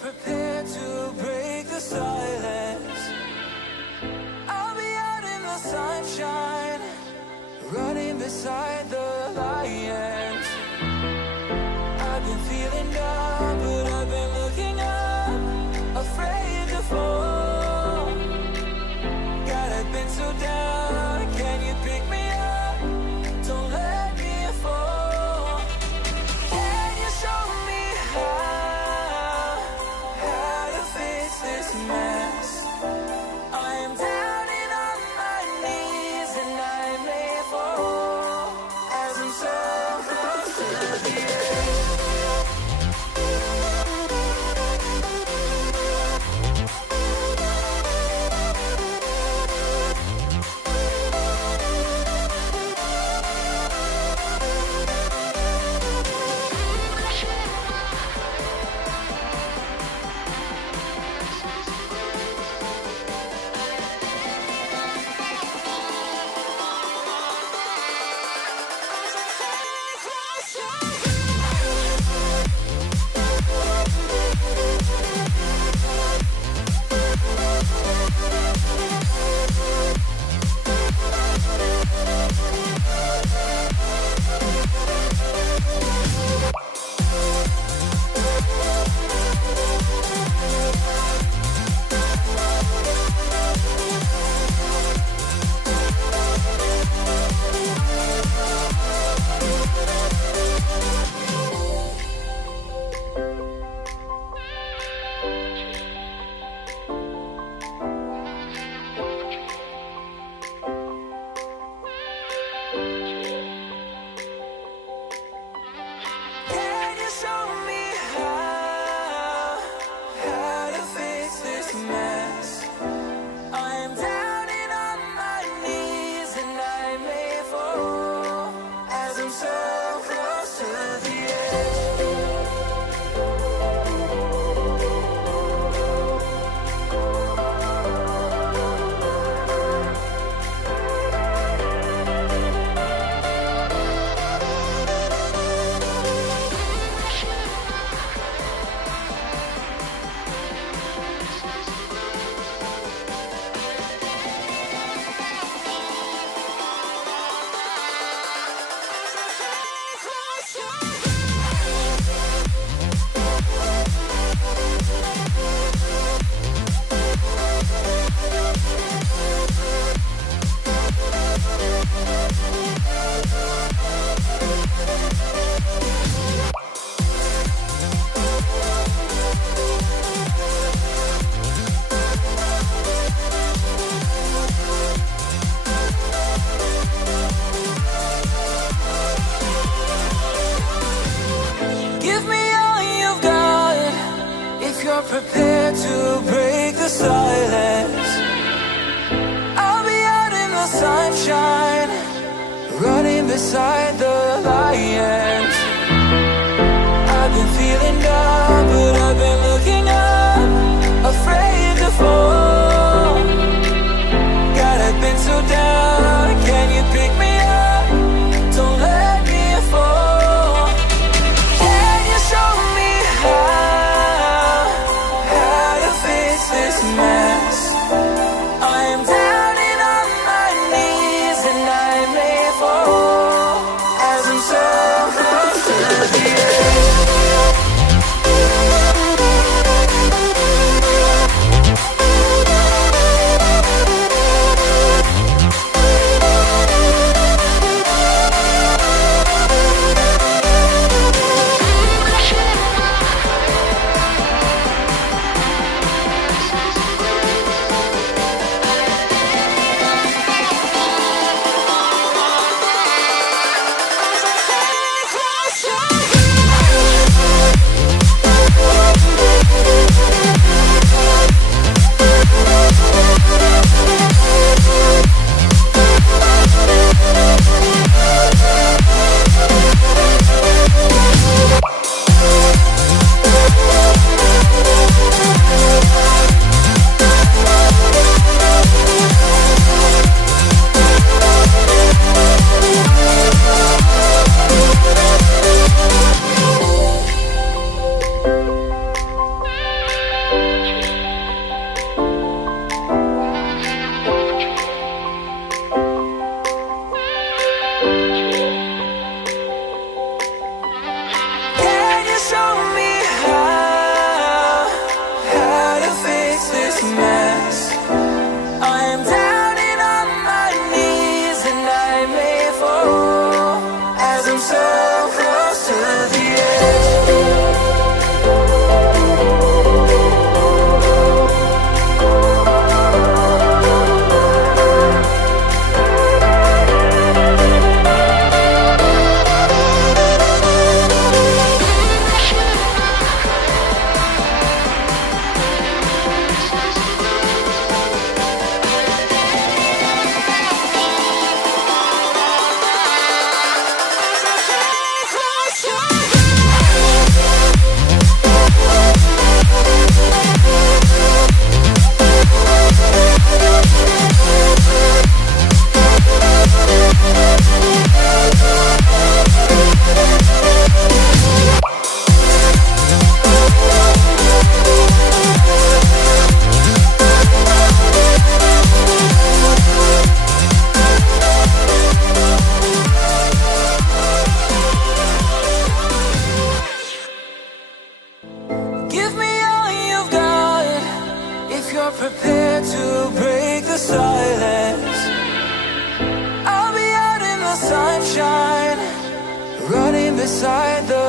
Prepared to break the silence. I'll be out in the sunshine, running beside the lions. I've been feeling down, but I've been looking up, afraid to fall. God, I've been so down, can you pick me up? Don't let me fall. Can you show me how to fix this mess? I am down and on my knees and I may fall as I'm so close to the edge. Can you show me how to fix this mess? I am down and on my knees and I may fall as I'm so close to the edge. Give me all you've got if you're prepared to break the silence. I'll be out in the sunshine, running beside the lions. I've been feeling down, but I've been looking up, afraid to fall. God, I've been so down, can you pick me up? Don't let me fall. Can you show me how to fix this mess? I am down and on my knees and I may fall as I'm so close to the edge. As I'm so close to beside the